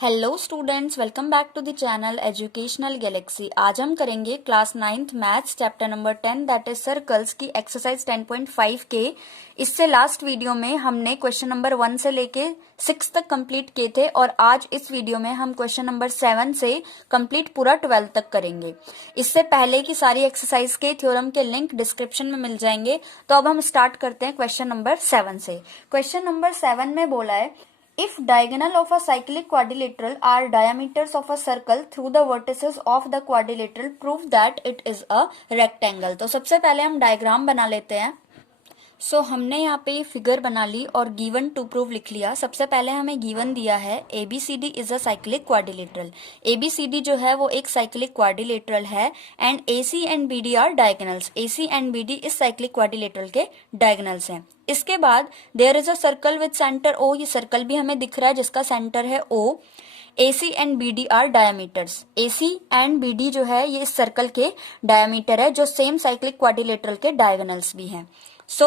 Hello students, welcome back to the channel Educational Galaxy. आज हम करेंगे class 9th maths chapter number 10 that is circles की exercise 10.5 के। इससे लास्ट वीडियो में हमने क्वेश्चन नंबर 1 से लेके 6 तक कंप्लीट किए थे और आज इस वीडियो में हम क्वेश्चन नंबर 7 से कंप्लीट पूरा 12 तक करेंगे। इससे पहले की सारी एक्सरसाइज के थ्योरम के लिंक डिस्क्रिप्शन में मिल जाएंगे। तो अब हम स्टार्ट करते हैं क्वेश्चन नंबर 7 से। क्वेश्चन नंबर 7 में बोला है if diagonal of a cyclic quadrilateral are diameters of a circle through the vertices of the quadrilateral, prove that it is a rectangle। तो सबसे पहले हम डायग्राम बना लेते हैं। हमने यहाँ पे फिगर बना ली और गिवन टू प्रूव लिख लिया। सबसे पहले हमें गिवन दिया है ABCD is a cyclic quadrilateral. ABCD जो है वो एक साइक्लिक क्वाड्रिलेटरल है and AC and BD are diagonals. AC and BD इस साइक्लिक क्वाड्रिलेटरल के डायगोनल्स हैं। इसके बाद there is a circle with centre O। ये सर्कल भी हमें दिख रहा है जिसका सेंटर है O। AC and BD are diameters. AC and BD जो है ये इस सर्कल के डायमीटर है जो सेम साइक्लिक क्वाड्रिलेटरल के डायगोनल्स भी हैं।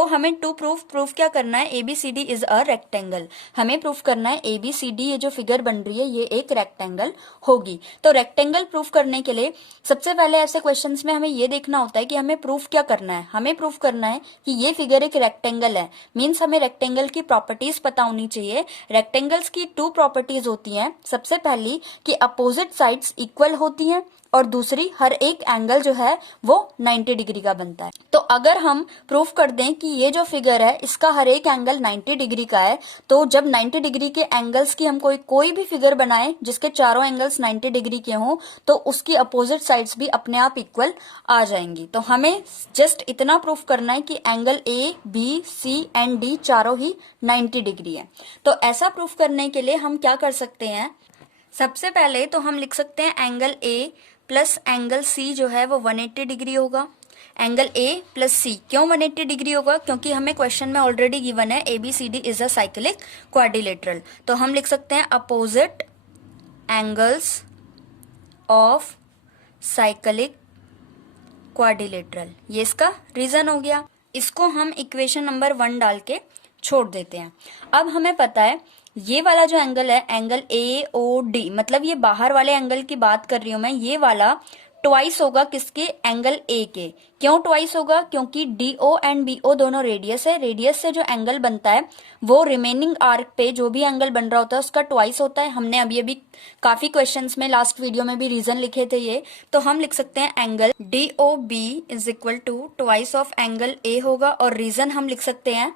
हमें टू प्रूफ क्या करना है, ABCD इज अ रेक्टेंगल। हमें प्रूफ करना है ABCD ये जो फिगर बन रही है ये एक रेक्टेंगल होगी। तो रेक्टेंगल प्रूफ करने के लिए सबसे पहले ऐसे क्वेश्चंस में हमें ये देखना होता है कि हमें प्रूफ क्या करना है। हमें प्रूफ करना है कि ये फिगर एक रेक्टेंगल है, मीन्स हमें रेक्टेंगल की प्रॉपर्टीज पता होनी चाहिए। रेक्टेंगल्स की 2 प्रॉपर्टीज होती हैं। सबसे पहली कि अपोजिट साइड्स इक्वल होती हैं और दूसरी हर एक एंगल जो है वो 90 डिग्री का बनता है। तो अगर हम प्रूफ कर दें कि ये जो फिगर है इसका हर एक एंगल 90 डिग्री का है, तो जब 90 डिग्री के एंगल्स की हम कोई भी फिगर बनाएं जिसके चारों एंगल्स 90 डिग्री के हों तो उसकी अपोजिट साइड्स भी अपने आप इक्वल आ जाएंगी। तो हमें जस्ट इतना प्रूफ करना है कि angle A, B, C and D चारों ही 90 डिग्री है। तो ऐसा प्रूफ करने के लिए हम क्या कर सकते हैं, सबसे पहले तो हम लिख सकते हैं angle A plus angle C जो है वो 180 डिग्री होगा। एंगल A प्लस C क्यों 180 डिग्री होगा, क्योंकि हमें क्वेश्चन में ऑलरेडी गिवन है ABCD is a cyclic quadrilateral. तो हम लिख सकते हैं opposite angles of cyclic quadrilateral. ये इसका रीजन हो गया। इसको हम इक्वेशन नंबर 1 डाल के छोड़ देते हैं। अब हमें पता है ये वाला जो एंगल है एंगल AOD, मतलब ये बाहर वाले एंगल की बात कर रही हूं मैं, ये वाला ट्वाइस होगा किसके, एंगल A के। क्यों ट्वाइस होगा, क्योंकि DO एंड BO दोनों रेडियस है। रेडियस से जो एंगल बनता है वो रिमेनिंग आर्क पे जो भी एंगल बन रहा होता है उसका ट्वाइस होता है। हमने अभी काफी क्वेश्चंस में लास्ट वीडियो में भी रीजन लिखे थे ये। तो हम लिख सकते हैं angle DOB is equal to twice of angle A होगा और रीजन हम लिख सकते हैं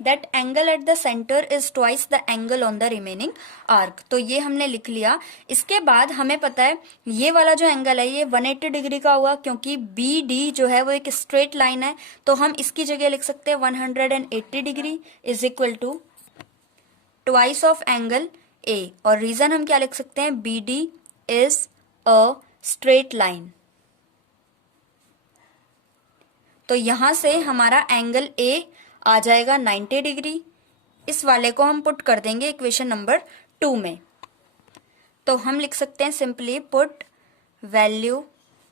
that angle at the center is twice the angle on the remaining arc। तो ये हमने लिख लिया। इसके बाद हमें पता है ये वाला जो एंगल है ये 180 डिग्री का हुआ क्योंकि BD जो है वो एक स्ट्रेट लाइन है। तो हम इसकी जगह लिख सकते हैं 180 degree is equal to twice of angle A। और रीजन हम क्या लिख सकते हैं, BD is a straight line. तो यहां से हमारा एंगल A आ जाएगा 90 डिग्री। इस वाले को हम पुट कर देंगे इक्वेशन नंबर 2 में। तो हम लिख सकते हैं simply put value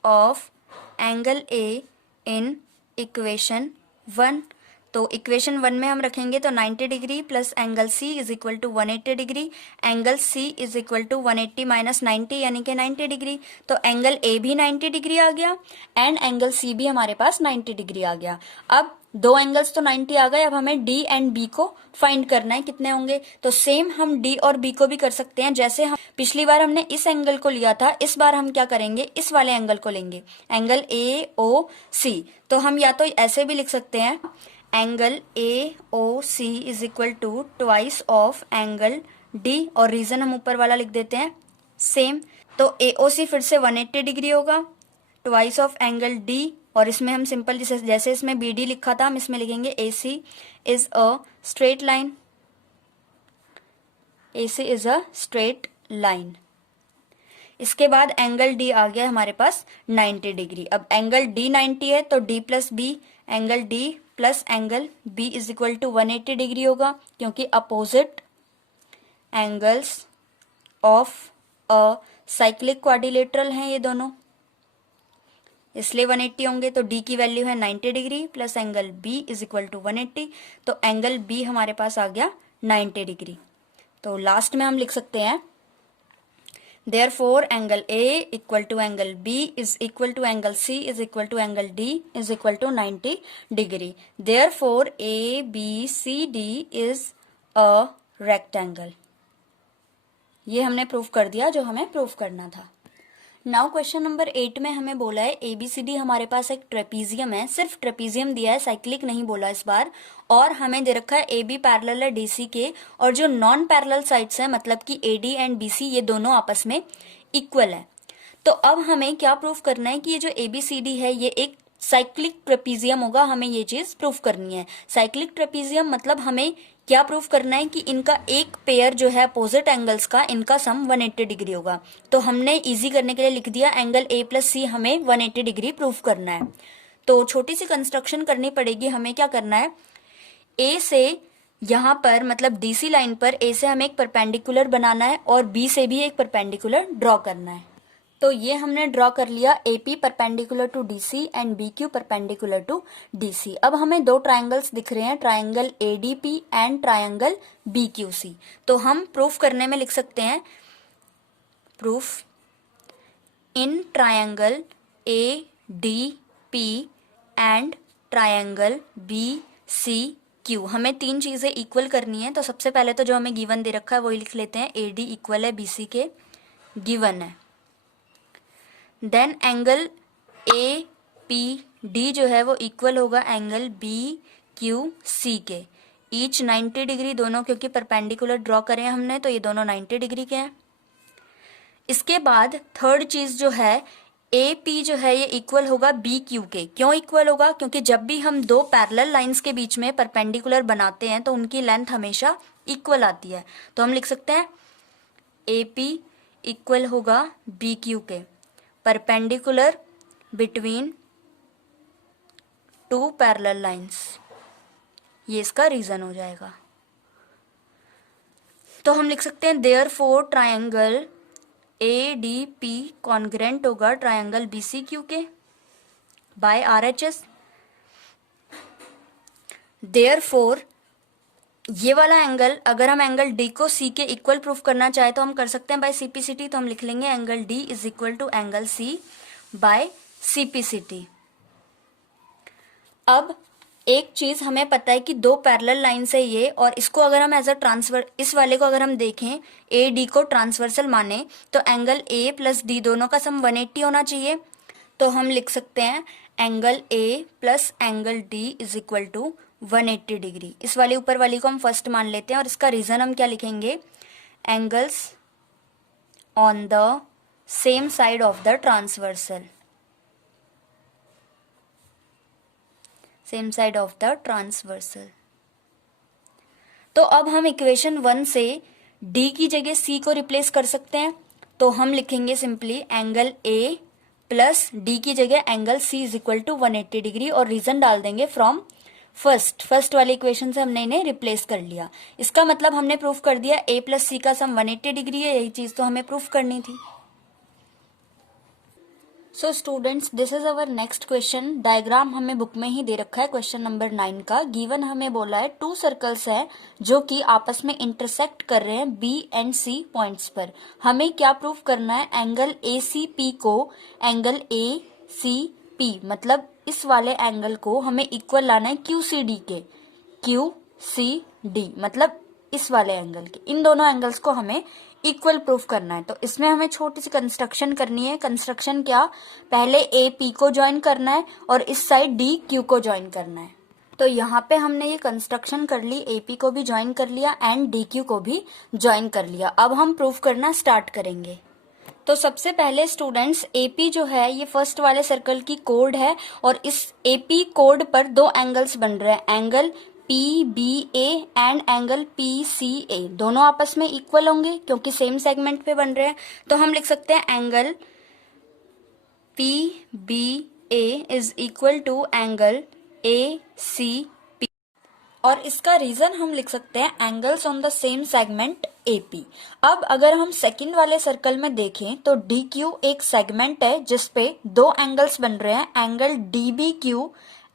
of angle A in equation 1। तो इक्वेशन 1 में हम रखेंगे तो 90 degree plus angle C is equal to 180 degree. Angle C is equal to 180 minus 90 यानी कि 90 डिग्री। तो एंगल A भी 90 डिग्री आ गया एंड एंगल C भी हमारे पास 90 डिग्री आ गया। अब 2 एंगल्स तो 90 आ गए। अब हमें D एंड B को फाइंड करना है कितने होंगे। तो सेम हम D और B को भी कर सकते हैं। जैसे हम पिछली बार हमने इस एंगल को लिया था, इस बार हम क्या करेंगे, इस वाले एंगल को लेंगे, एंगल AOC। तो हम या तो ऐसे भी लिख सकते हैं angle AOC is equal to twice of angle D और रीजन हम ऊपर वाला लिख देते हैं सेम। तो AOC फिर से 180 डिग्री होगा, ट्वाइस ऑफ एंगल D और इसमें हम सिंपल जैसे इसमें BD लिखा था हम इसमें लिखेंगे AC is a straight line. AC is a straight line. इसके बाद एंगल D आ गया हमारे पास 90 डिग्री। अब एंगल D 90 है तो D plus B, angle D plus angle B is equal to 180 degree होगा क्योंकि opposite angles of a cyclic quadrilateral हैं ये दोनों, इसलिए 180 होंगे। तो D की वैल्यू है 90 degree plus angle B is equal to 180। तो एंगल B हमारे पास आ गया 90 डिग्री। तो लास्ट में हम लिख सकते हैं Therefore angle A equal to angle B is equal to angle C is equal to angle D is equal to 90 degree. Therefore ABCD is a rectangle. ये हमने प्रूफ कर दिया जो हमें प्रूफ करना था. नाउ क्वेश्चन नंबर 8 में हमें बोला है ABCD हमारे पास एक ट्रेपीजियम है, सिर्फ ट्रेपीजियम दिया है, साइक्लिक नहीं बोला इस बार, और हमें दे रखा है AB पैरेलल है DC के, और जो नॉन पैरेलल साइड्स है मतलब कि AD एंड BC ये दोनों आपस में इक्वल है. तो अब हमें क्या प्रूफ करना है कि ये जो ABCD है ये एक साइक्लिक ट्रेपीजियम होगा. हमें ये चीज प्रूफ करनी है. साइक्लिक ट्रेपीजियम मतलब हमें क्या प्रूफ करना है कि इनका एक पेयर जो है अपोजिट एंगल्स का, इनका सम 180 डिग्री होगा. तो हमने इजी करने के लिए लिख दिया एंगल A प्लस C हमें 180 डिग्री प्रूफ करना है. तो छोटी सी कंस्ट्रक्शन करनी पड़ेगी. हमें क्या करना है, A से यहाँ पर मतलब DC लाइन पर A से हमें एक परपेंडिकुलर बनाना है और B से भी एक परपेंडिकुलर ड्रॉ करना है. तो ये हमने ड्रॉ कर लिया AP perpendicular to DC and BQ perpendicular to DC. अब हमें दो ट्रायंगल्स दिख रहे हैं, triangle ADP and triangle BQC. तो हम प्रूफ करने में लिख सकते हैं proof in triangle ADP and triangle BCQ. हमें तीन चीजें इक्वल करनी है. तो सबसे पहले तो जो हमें गिवन दे रखा है वही लिख लेते हैं. AD इक्वल है BC के, गिवन है. देन एंगल APD जो है वो इक्वल होगा एंगल BQC के. ईच 90 डिग्री दोनों, क्योंकि परपेंडिकुलर ड्रॉ करें हमने तो ये दोनों 90 डिग्री के हैं. इसके बाद थर्ड चीज जो है AP जो है ये इक्वल होगा BQ के. क्यों इक्वल होगा, क्योंकि जब भी हम दो पैरेलल लाइंस के बीच में परपेंडिकुलर बनाते हैं तो उनकी लेंथ हमेशा इक्वल आती है. तो हम लिख सकते हैं AP इक्वल होगा BQ के, perpendicular between two parallel lines. ये इसका रीजन हो जाएगा. तो हम लिख सकते हैं देयरफॉर ट्रायंगल ADP कॉन्ग्रेंट होगा ट्रायंगल BCQ के बाय RHS. देयरफॉर ये वाला एंगल, अगर हम एंगल D को C के इक्वल प्रूफ करना चाहे तो हम कर सकते हैं बाय CPCT. तो हम लिख लेंगे angle D is equal to angle C by CPCT. अब एक चीज हमें पता है कि दो पैरेलल लाइंस है ये, और इसको अगर हम एज अ ट्रांसफर, इस वाले को अगर हम देखें AD को ट्रांसवर्सल माने तो एंगल A प्लस D दोनों का सम 180 होना चाहिए. तो हम लिख सकते हैं angle A plus angle D is equal to 180 degree. इस वाली ऊपर वाली को हम फर्स्ट मान लेते हैं और इसका रीजन हम क्या लिखेंगे, angles on the same side of the transversal, same side of the transversal. तो अब हम इक्वेशन 1 से D की जगह C को रिप्लेस कर सकते हैं. तो हम लिखेंगे simply angle A plus D की जगह angle C is equal to 180 degree और रीजन डाल देंगे फ्रॉम फर्स्ट वाले इक्वेशन से हमने इन्हें रिप्लेस कर लिया. इसका मतलब हमने प्रूफ कर दिया A प्लस C का सम 180 डिग्री है. यही चीज तो हमें प्रूफ करनी थी. So students, this is our next question. Diagram हमें बुक में ही दे रखा है क्वेश्चन नंबर 9 का. गिवन हमें बोला है टू सर्कल्स है जो कि आपस में इंटरसेक्ट कर रहे हैं B एंड C पॉइंट्स पर. हमें क्या प्रूफ करना है, एंगल ACP को एंगल ACP मतलब इस वाले एंगल को हमें इक्वल लाना है QCD के, QCD मतलब इस वाले एंगल के. इन दोनों एंगल्स को हमें इक्वल प्रूफ करना है. तो इसमें हमें छोटी सी कंस्ट्रक्शन करनी है. कंस्ट्रक्शन क्या, पहले AP को ज्वाइन करना है और इस साइड DQ को ज्वाइन करना है. तो यहाँ पे हमने ये कंस्ट्रक्शन कर ली, AP को भी ज्वाइन कर लिया एंड DQ को भी ज्वाइन कर लिया. अब हम प्रूफ करना स्टार्ट करेंगे. तो सबसे पहले स्टूडेंट्स AP जो है ये फर्स्ट वाले सर्कल की कोड है और इस AP कोड पर दो एंगल्स बन रहे हैं, angle PBA and angle PCA. दोनों आपस में इक्वल होंगे क्योंकि सेम सेगमेंट पे बन रहे हैं. तो हम लिख सकते हैं angle PBA is equal to angle ACP और इसका रीजन हम लिख सकते हैं angles on the same segment AP. अब अगर हम सेकंड वाले सर्कल में देखें तो DQ एक सेगमेंट है जिसपे दो एंगल्स बन रहे हैं, angle DBQ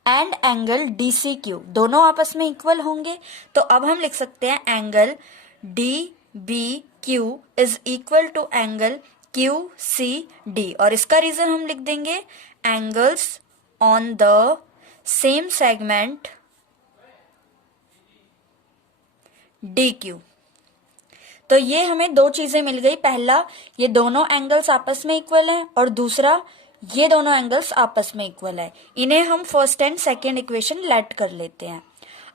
and angle DCQ. दोनों आपस में इक्वल होंगे. तो अब हम लिख सकते हैं angle DBQ is equal to angle QCD, और इसका रीजन हम लिख देंगे angles on the same segment DQ। तो ये हमें दो चीजें मिल गई, पहला ये दोनों एंगल्स आपस में इक्वल हैं, और दूसरा ये दोनों एंगल्स आपस में इक्वल है। इन्हें हम first and second equation let कर लेते हैं।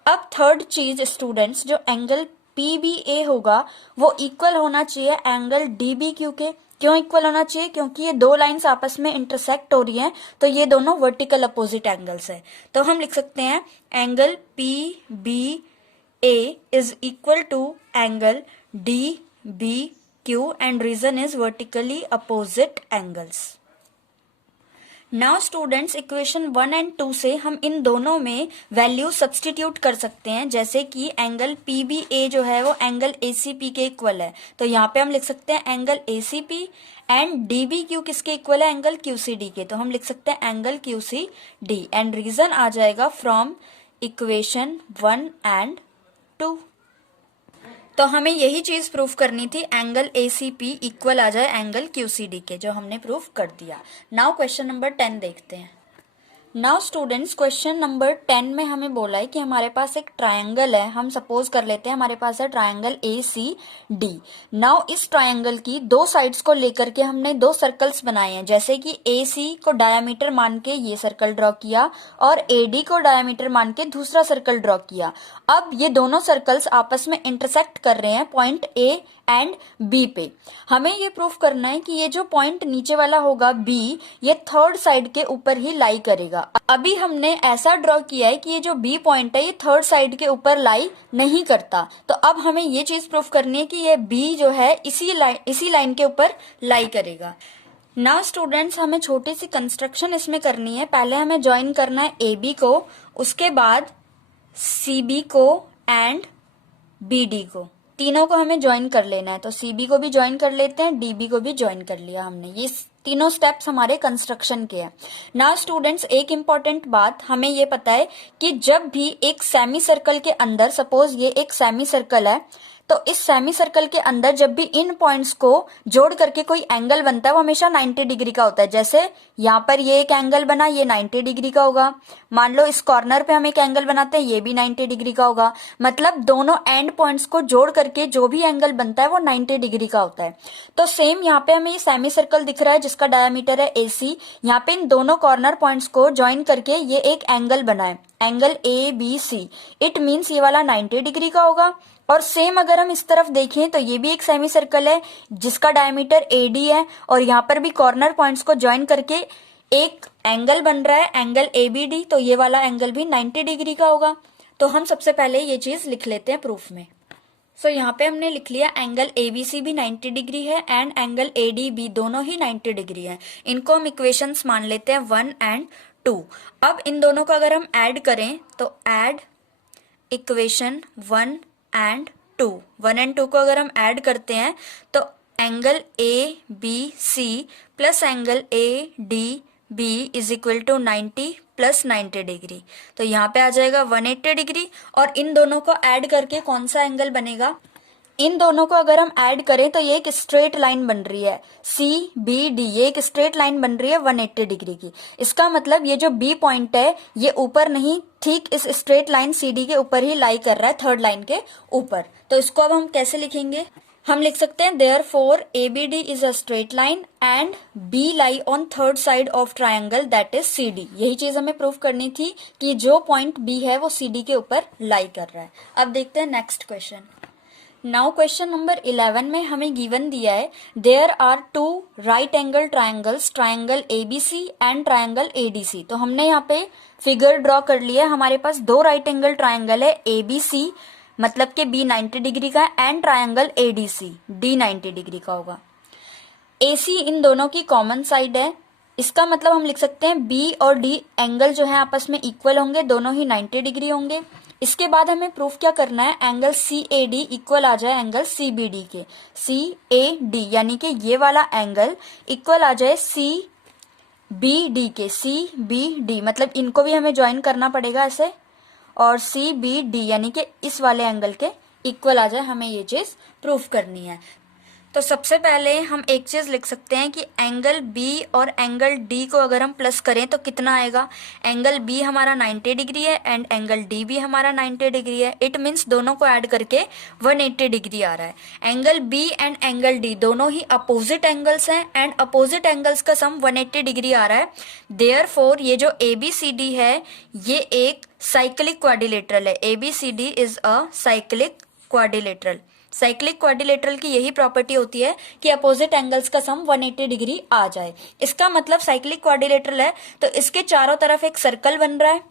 अब थर्ड चीज स्टूडेंट्स, जो एंगल PBA होगा वो इक्वल होना चाहिए एंगल DBQ के। क्यों इक्वल होना चाहिए? क्योंकि ये दो लाइंस आपस में इंटरसेक्ट हो रही हैं, तो ये दोनों वर्टिकल अपोजिट एंगल्स है। तो हम लिख सकते हैं angle PBA is equal to angle DBQ and reason is vertically opposite angles। Now students equation 1 and 2 से हम इन दोनों में वैल्यू सब्सटीट्यूट कर सकते हैं, जैसे कि एंगल PBA जो है वो एंगल ACP के इक्वल है, तो यहाँ पे हम लिख सकते हैं एंगल ACP, एंड DBQ किसके इक्वल है? एंगल QCD के, तो हम लिख सकते हैं एंगल QCD, एंड रीजन आ जाएगा फ्रॉम इक्वेशन 1 एंड 2। तो हमें यही चीज प्रूफ करनी थी, एंगल ACP इक्वल आ जाए एंगल QCD के, जो हमने प्रूफ कर दिया। नाउ क्वेश्चन नंबर 10 देखते हैं। नाउ स्टूडेंट्स क्वेश्चन नंबर 10 में हमें बोला है कि हमारे पास एक ट्रायंगल है, हम सपोज कर लेते हैं हमारे पास है ट्रायंगल ACD। नाउ इस ट्रायंगल की दो साइड्स को लेकर के हमने दो सर्कल्स बनाए हैं, जैसे कि AC को डायमीटर मान के ये सर्कल ड्रॉ किया और AD को डायमीटर मान के दूसरा सर्कल ड्रॉ किया। अब ये दोनों सर्कल्स आपस में इंटरसेक्ट कर रहे हैं पॉइंट A एंड B पे। हमें ये प्रूफ करना है कि ये जो पॉइंट नीचे वाला होगा B, ये थर्ड साइड के ऊपर ही लाई करेगा। अभी हमने ऐसा ड्रॉ किया है कि ये जो B पॉइंट है ये थर्ड साइड के ऊपर लाई नहीं करता, तो अब हमें ये चीज प्रूफ करनी है कि ये B जो है इसी लाइन के ऊपर लाई करेगा। नाउ स्टूडेंट्स हमें छोटी सी कंस्ट्रक्शन इसमें करनी है। पहले हमें ज्वाइन करना है AB को, उसके बाद CB को एंड BD को, तीनों को हमें ज्वाइन कर लेना है। तो CB को भी ज्वाइन कर लेते हैं, DB को भी ज्वाइन कर लिया हमने। ये तीनों स्टेप्स हमारे कंस्ट्रक्शन के हैं। नाउ स्टूडेंट्स एक इम्पॉर्टेंट बात, हमें ये पता है कि जब भी एक सेमी सर्कल के अंदर, सपोज ये एक सेमी सर्कल है, तो इस सेमी सर्कल के अंदर जब भी इन पॉइंट्स को जोड़ करके कोई एंगल बनता है वो हमेशा 90 डिग्री का होता है। जैसे यहाँ पर ये एक एंगल बना, ये 90 डिग्री का होगा। मान लो इस कॉर्नर पे हम एक एंगल बनाते हैं, ये भी 90 डिग्री का होगा। मतलब दोनों एंड पॉइंट्स को जोड़ करके जो भी एंगल बनता है वो 90 डिग्री का होता है। तो सेम यहाँ पे हमें ये सेमी सर्कल दिख रहा है जिसका डायमीटर है AC। यहाँ पे इन दोनों कॉर्नर पॉइंट्स को ज्वाइन करके ये एक एंगल बना है, एंगल ABC। इट मीन्स ये वाला 90 डिग्री का होगा। और सेम अगर हम इस तरफ देखें तो ये भी एक सेमी सर्कल है जिसका डायमीटर AD है, और यहाँ पर भी कॉर्नर पॉइंट्स को ज्वाइन करके एक एंगल बन रहा है, एंगल ABD। तो ये वाला एंगल भी 90 डिग्री का होगा। तो हम सबसे पहले ये चीज लिख लेते हैं प्रूफ में। सो यहाँ पे हमने लिख लिया एंगल ABC भी 90 डिग्री है एंड एंगल ADB दोनों ही 90 डिग्री है। इनको हम इक्वेशंस मान लेते हैं 1 एंड 2। अब इन दोनों को अगर हम ऐड करें तो ऐड इक्वेशन 1 एंड 2, 1 एंड 2 को अगर हम ऐड करते हैं तो angle ABC plus angle ADB is equal to 90 plus 90 degree. तो यहाँ पे आ जाएगा 180 डिग्री, और इन दोनों को ऐड करके कौन सा एंगल बनेगा? इन दोनों को अगर हम ऐड करें तो ये एक स्ट्रेट लाइन बन रही है CBD, ये एक स्ट्रेट लाइन बन रही है 180 डिग्री की। इसका मतलब ये जो B पॉइंट है ये ऊपर नहीं, ठीक इस स्ट्रेट लाइन CD के ऊपर ही लाई कर रहा है, थर्ड लाइन के ऊपर। तो इसको अब हम कैसे लिखेंगे? हम लिख सकते हैं therefore ABD is a straight line and B lie on third side of triangle that is CD। यही चीज हमें प्रूव करनी थी कि जो पॉइंट B है वो CD के ऊपर लाई कर रहा है। अब देखते हैं next question. Now question number 11 में हमें गिवन दिया है there are 2 right angle triangles, triangle ABC and triangle ADC। तो हमने यहाँ पे फिगर ड्रॉ कर लिया है। हमारे पास दो राइट एंगल ट्रायंगल है ABC, मतलब कि B 90 डिग्री का, and triangle ADC D 90 degree का होगा। AC इन दोनों की कॉमन साइड है, इसका मतलब हम लिख सकते हैं B और D एंगल जो है आपस में इक्वल होंगे, दोनों ही 90 डिग्री होंगे। इसके बाद हमें प्रूफ क्या करना है? एंगल CAD इक्वल आ जाए एंगल CBD के। CAD यानी कि ये वाला एंगल इक्वल आ जाए CBD के। CBD मतलब इनको भी हमें ज्वाइन करना पड़ेगा ऐसे, और CBD यानी कि इस वाले एंगल के इक्वल आ जाए, हमें ये चीज प्रूफ करनी है। तो सबसे पहले हम एक चीज लिख सकते हैं कि एंगल बी और एंगल डी को अगर हम प्लस करें तो कितना आएगा। एंगल बी हमारा 90 डिग्री है एंड एंगल डी भी हमारा 90 डिग्री है। इट मीन्स दोनों को ऐड करके 180 डिग्री आ रहा है। Angle B and angle D दोनों ही अपोजिट एंगल्स हैं एंड अपोजिट एंगल्स का सम 180 डिग्री आ रहा है। देयरफॉर ये जो ABCD है ये एक साइक्लिक क्वाड्रिलेटरल है। ABCD is a cyclic quadrilateral. Cyclic quadrilateral की यही प्रॉपर्टी होती है कि अपोजिट एंगल्स का सम 180 डिग्री आ जाए। इसका मतलब साइक्लिक क्वाड्रिलेटरल है तो इसके चारों तरफ एक सर्कल बन रहा है।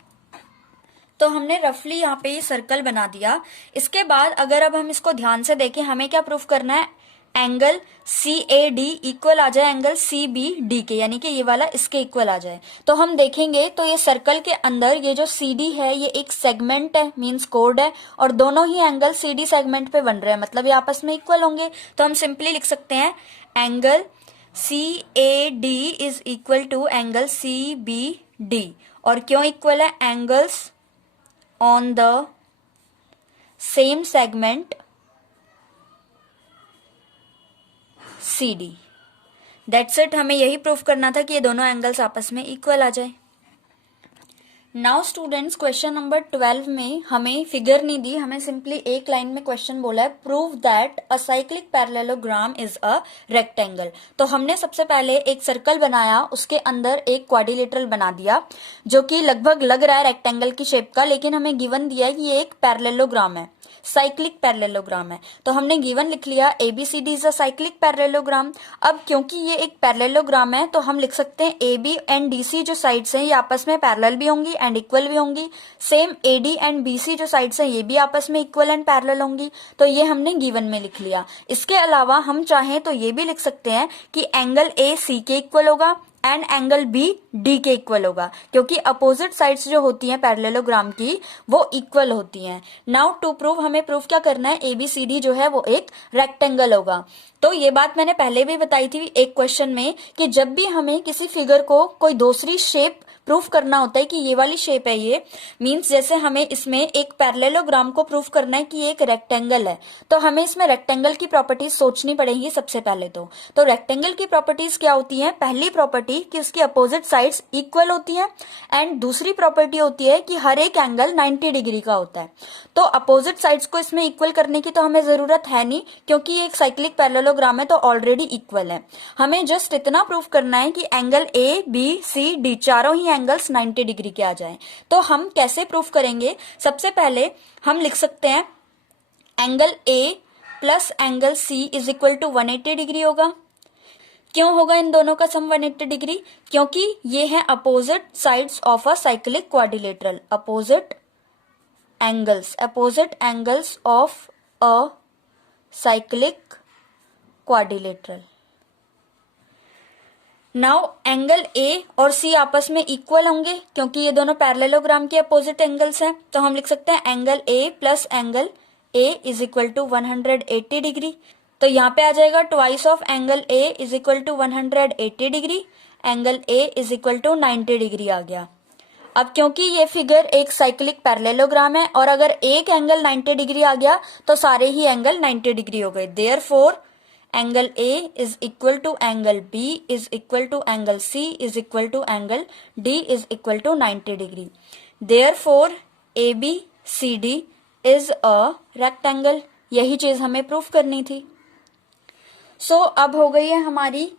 तो हमने रफली यहाँ पे ये सर्कल बना दिया। इसके बाद अगर अब हम इसको ध्यान से देखें, हमें क्या प्रूफ करना है, एंगल CAD इक्वल आ जाए एंगल CBD के, यानी कि ये वाला इसके इक्वल आ जाए। तो हम देखेंगे तो ये सर्कल के अंदर ये जो CD है ये एक सेगमेंट है, मींस कोड है, और दोनों ही एंगल CD सेगमेंट पे बन रहे हैं, मतलब ये आपस में इक्वल होंगे। तो हम सिंपली लिख सकते हैं angle CAD is equal to angle CBD। और क्यों इक्वल है, angles on the same segment CD। That's it. हमें यही प्रूफ करना था कि ये दोनों एंगल्स आपस में इक्वल आ जाए। नाउ स्टूडेंट्स, क्वेश्चन नंबर 12 में हमें फिगर नहीं दी, हमें सिंपली एक लाइन में क्वेश्चन बोला है, prove that a cyclic parallelogram is a rectangle. तो हमने सबसे पहले एक सर्कल बनाया, उसके अंदर एक क्वाड्रिलेटरल बना दिया जो कि लगभग लग रहा है रेक्टेंगल की शेप का, लेकिन हमें गिवन दिया है कि ये एक पैरेललोग्राम है, साइक्लिक पैरेललोग्राम है। तो हमने गिवन लिख लिया ABCD is a cyclic parallelogram. अब क्योंकि ये एक पैरेललोग्राम है तो हम लिख सकते हैं AB एंड DC जो साइड्स हैं ये आपस में पैरेलल भी होंगी एंड इक्वल भी होंगी। सेम AD एंड BC जो साइड्स हैं ये भी आपस में इक्वल एंड पैरेलल होंगी। तो ये हमने गिवन में लिख लिया। इसके अलावा हम चाहें तो ये भी लिख सकते हैं कि एंगल AC के इक्वल होगा एंड एंगल B D के इक्वल होगा, क्योंकि अपोजिट साइड्स जो होती हैं पैरेललोग्राम की वो इक्वल होती हैं। नाउ टू प्रूव, हमें प्रूव क्या करना है, ABCD जो है वो एक रेक्टेंगल होगा। तो ये बात मैंने पहले भी बताई थी एक क्वेश्चन में कि जब भी हमें किसी फिगर को कोई दूसरी शेप प्रूफ करना होता है कि ये वाली शेप है, ये मींस जैसे हमें इसमें एक पैरेललोग्राम को प्रूफ करना है कि ये एक रेक्टेंगल है, तो हमें इसमें रेक्टेंगल की प्रॉपर्टीज सोचनी पड़ेगी सबसे पहले। तो रेक्टेंगल की प्रॉपर्टीज क्या होती हैं, पहली प्रॉपर्टी कि उसकी अपोजिट साइड्स इक्वल होती हैं एंड दूसरी प्रॉपर्टी होती है कि हर एक एंगल 90 डिग्री का होता है। तो अपोजिट साइड्स को इसमें इक्वल करने की तो हमें जरूरत है नहीं, क्योंकि ये एक साइक्लिक पैरेललोग्राम है तो ऑलरेडी इक्वल है। हमें जस्ट इतना प्रूफ करना है कि एंगल ABCD चारों ही एंगल्स 90 डिग्री के आ जाएं। तो हम कैसे प्रूफ करेंगे, सबसे पहले हम लिख सकते हैं angle A plus angle C is equal to 180 degree होगा। क्यों होगा इन दोनों का सम 180 डिग्री, क्योंकि ये है opposite sides of a cyclic quadrilateral. Opposite angles of a cyclic quadrilateral. Now angle A और C आपस में इक्वल होंगे क्योंकि ये दोनों पैरेललोग्राम के अपोजिट एंगल्स हैं। तो हम लिख सकते हैं angle A plus angle A is equal to 180 degree. तो यहाँ पे आ जाएगा twice of angle A is equal to 180 degree. Angle A is equal to 90 degree आ गया। अब क्योंकि ये फिगर एक साइक्लिक पैरेललोग्राम है और अगर एक एंगल 90 डिग्री आ गया तो सारे ही एंगल 90 डिग्री हो गए। Therefore angle A is equal to angle B is equal to angle C is equal to angle D is equal to 90 degree. Therefore ABCD is a rectangle. यही चीज हमें proof करनी थी। सो अब हो गई है हमारी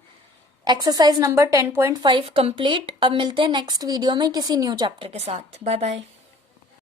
एक्सरसाइज नंबर 10.5 कंप्लीट। अब मिलते हैं नेक्स्ट वीडियो में किसी न्यू चैप्टर के साथ। Bye bye.